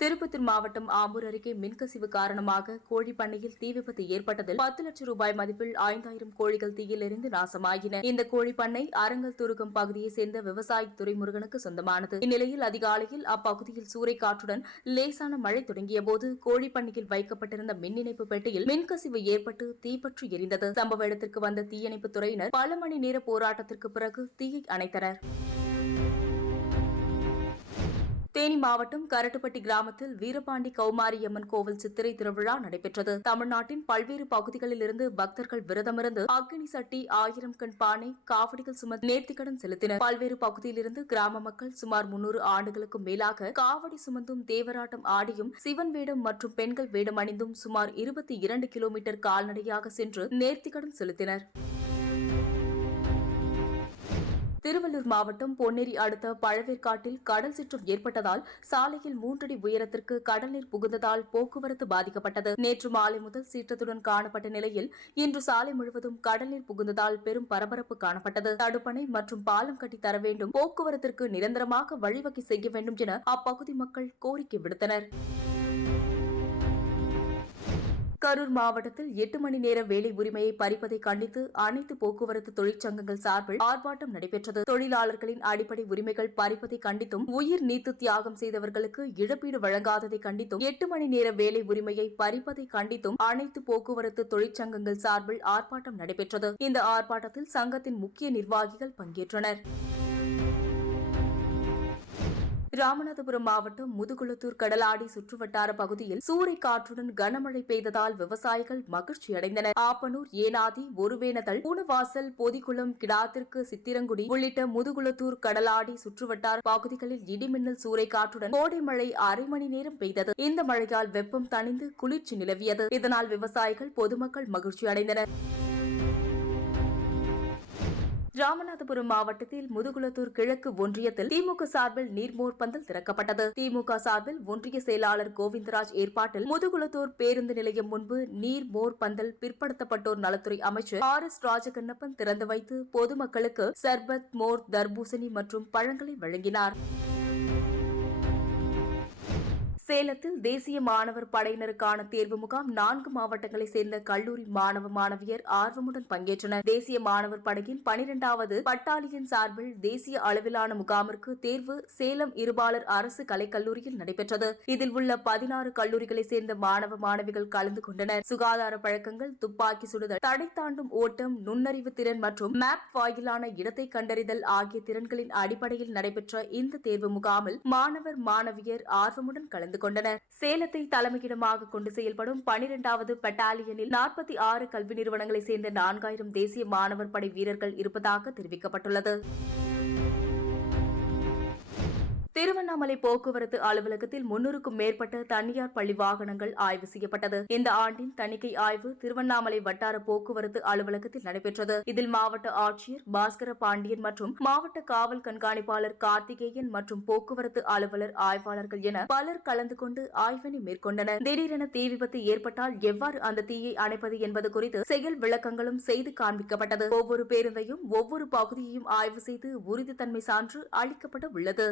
திருப்பத்தூர் மாவட்டம் ஆம்பூர் அருகே மின்கசிவு காரணமாக கோழி பண்ணையில் தீ விபத்து ஏற்பட்டதில் 10 லட்சம் ரூபாய் மதிப்பில் 5000 கோழிகள் தீயில் எரிந்து நாசமாகின. இந்த கோழி பண்ணை அரங்கல் துருகம் பகுதியைச் சேர்ந்த விவசாயி துரைமுருகனுக்கு சொந்தமானது. இந்நிலையில் அதிகாலையில் அப்பகுதியில் சூறைக்காற்றுடன் லேசான மழை தொடங்கியபோது கோழி பண்ணையில் வைக்கப்பட்டிருந்த மின் இணைப்பு பெட்டியில் மின்கசிவு ஏற்பட்டு தீப்பற்றி எரிந்தது. சம்பவ இடத்திற்கு வந்த தீயணைப்புத் துறையினர் பல மணி நேர போராட்டத்திற்கு பிறகு தீயை அணைத்தனர். தேனி மாவட்டம் கரட்டுப்பட்டி கிராமத்தில் வீரபாண்டி கௌமாரியம்மன் கோவில் சித்திரை திருவிழா நடைபெற்றது. தமிழ்நாட்டின் பல்வேறு பகுதிகளில் இருந்து பக்தர்கள் விரதமிருந்து அக்னி சட்டி, 1000 கண் பானை, காவடிகள் சுமந்து நேர்த்திக்கடன் செலுத்தினர். பல்வேறு பகுதியிலிருந்து கிராம மக்கள் சுமார் 300 ஆண்டுகளுக்கும் மேலாக காவடி சுமந்தும், தேவராட்டம் ஆடியும், சிவன் வேடம் மற்றும் பெண்கள் வேடம் அணிந்தும் சுமார் 22 கிலோமீட்டர் கால்நடையாக சென்று நேர்த்திக்கடன் செலுத்தினர். திருவள்ளூர் மாவட்டம் பொன்னேரி அடுத்த பழவேற்காட்டில் கடல் சீற்றம் ஏற்பட்டதால் சாலையில் 3 அடி உயரத்திற்கு கடல்நீர் புகுந்ததால் போக்குவரத்து பாதிக்கப்பட்டது. நேற்று மாலை முதல் சீற்றத்துடன் காணப்பட்ட நிலையில் இன்று சாலை முழுவதும் கடல்நீர் புகுந்ததால் பெரும் பரபரப்பு காணப்பட்டது. தடுப்பணை மற்றும் பாலம் கட்டி தர வேண்டும், போக்குவரத்திற்கு நிரந்தரமாக வழிவகை செய்ய வேண்டும் என அப்பகுதி மக்கள் கோரிக்கை விடுத்தனர். கரூர் மாவட்டத்தில் 8 மணி நேர வேலை உரிமையை பறிப்பதை கண்டித்து அனைத்து போக்குவரத்து தொழிற்சங்கங்கள் சார்பில் ஆர்ப்பாட்டம் நடைபெற்றது. தொழிலாளர்களின் அடிப்படை உரிமைகள் பறிப்பதை கண்டித்தும், உயிர் நீத்து தியாகம் செய்தவர்களுக்கு இழப்பீடு வழங்காததை கண்டித்தும், 8 மணி நேர வேலை உரிமையை பறிப்பதை கண்டித்தும் அனைத்து போக்குவரத்து தொழிற்சங்கங்கள் சார்பில் ஆர்ப்பாட்டம் நடைபெற்றது. இந்த ஆர்ப்பாட்டத்தில் சங்கத்தின் முக்கிய நிர்வாகிகள் பங்கேற்றனர். ராமநாதபுரம் மாவட்டம் முதுகுளத்தூர் கடலாடி சுற்றுவட்டார பகுதியில் சூறைக்காற்றுடன் கனமழை பெய்ததால் விவசாயிகள் மகிழ்ச்சியடைந்தனர். ஆப்பனூர், ஏனாதி, ஒருவேனதல், பூனவாசல், பொதிக்குளம், கிடாத்திற்கு, சித்திரங்குடி உள்ளிட்ட முதுகுளத்தூர் கடலாடி சுற்றுவட்டார பகுதிகளில் இடிமின்னல் சூறைக்காற்றுடன் கோடை மழை அரை மணி நேரம் பெய்தது. இந்த மழையால் வெப்பம் தணிந்து குளிர்ச்சி நிலவியது. இதனால் விவசாயிகள், பொதுமக்கள் மகிழ்ச்சியடைந்தனர். ராமநாதபுரம் மாவட்டத்தில் முதுகுளத்தூர் கிழக்கு ஒன்றியத்தில் திமுக சார்பில் நீர்மோர் பந்தல் திறக்கப்பட்டது. திமுக சார்பில் ஒன்றிய செயலாளர் கோவிந்தராஜ் ஏற்பாட்டில் முதுகுளத்தூர் பேருந்து நிலையம் முன்பு நீர்மோர் பந்தல் பிற்படுத்தப்பட்டோர் நலத்துறை அமைச்சர் RS ராஜகண்ணப்பன் திறந்து வைத்து பொதுமக்களுக்கு சர்பத், மோர், தர்பூசணி மற்றும் பழங்களை வழங்கினார். சேலத்தில் தேசிய மாணவர் படையினருக்கான தேர்வு முகாம் 4 மாவட்டங்களைச் சேர்ந்த கல்லூரி மாணவ மாணவியர் ஆர்வமுடன் பங்கேற்றனர். தேசிய மாணவர் படையின் 12வது பட்டாலியன் சார்பில் தேசிய அளவிலான முகாமிற்கு தேர்வு சேலம் இருபாலர் அரசு கலைக்கல்லூரியில் நடைபெற்றது. இதில் உள்ள 16 கல்லூரிகளைச் சேர்ந்த மாணவ மாணவிகள் கலந்து கொண்டனர். சுகாதார பழக்கங்கள், துப்பாக்கி சுடுதல், தடை தாண்டும் ஓட்டம், நுண்ணறிவு திறன் மற்றும் மேப் வாயிலான இடத்தை கண்டறிதல் ஆகிய திறன்களின் அடிப்படையில் நடைபெற்ற இந்த தேர்வு முகாமில் மாணவர் மாணவியர் ஆர்வமுடன் கலந்து கொண்டனர். சேலத்தை தலைமையிடமாக கொண்டு செயல்படும் 12வது பட்டாலியனில் 46 கல்வி நிறுவனங்களைச் சேர்ந்த 4000 தேசிய மாணவர் படை வீரர்கள் இருப்பதாக தெரிவிக்கப்பட்டுள்ளது. திருவண்ணாமலை போக்குவரத்து அலுவலகத்தில் 300க்கும் மேற்பட்ட தனியார் பள்ளி வாகனங்கள் ஆய்வு செய்யப்பட்டது. இந்த ஆண்டின் தணிக்கை ஆய்வு திருவண்ணாமலை வட்டார போக்குவரத்து அலுவலகத்தில் நடைபெற்றது. இதில் மாவட்ட ஆட்சியர் பாஸ்கர பாண்டியன் மற்றும் மாவட்ட காவல் கண்காணிப்பாளர் கார்த்திகேயன் மற்றும் போக்குவரத்து அலுவலர், ஆய்வாளர்கள் என பலர் கலந்து கொண்டு ஆய்வினை மேற்கொண்டனர். திடீரென தீ விபத்து ஏற்பட்டால் எவ்வாறு அந்த தீயை அணைப்பது என்பது குறித்து செயல் விளக்கங்களும் செய்து காண்பிக்கப்பட்டது. ஒவ்வொரு பேருந்தையும், ஒவ்வொரு பகுதியையும் ஆய்வு செய்து உறுதித்தன்மை சான்று அளிக்கப்பட உள்ளது.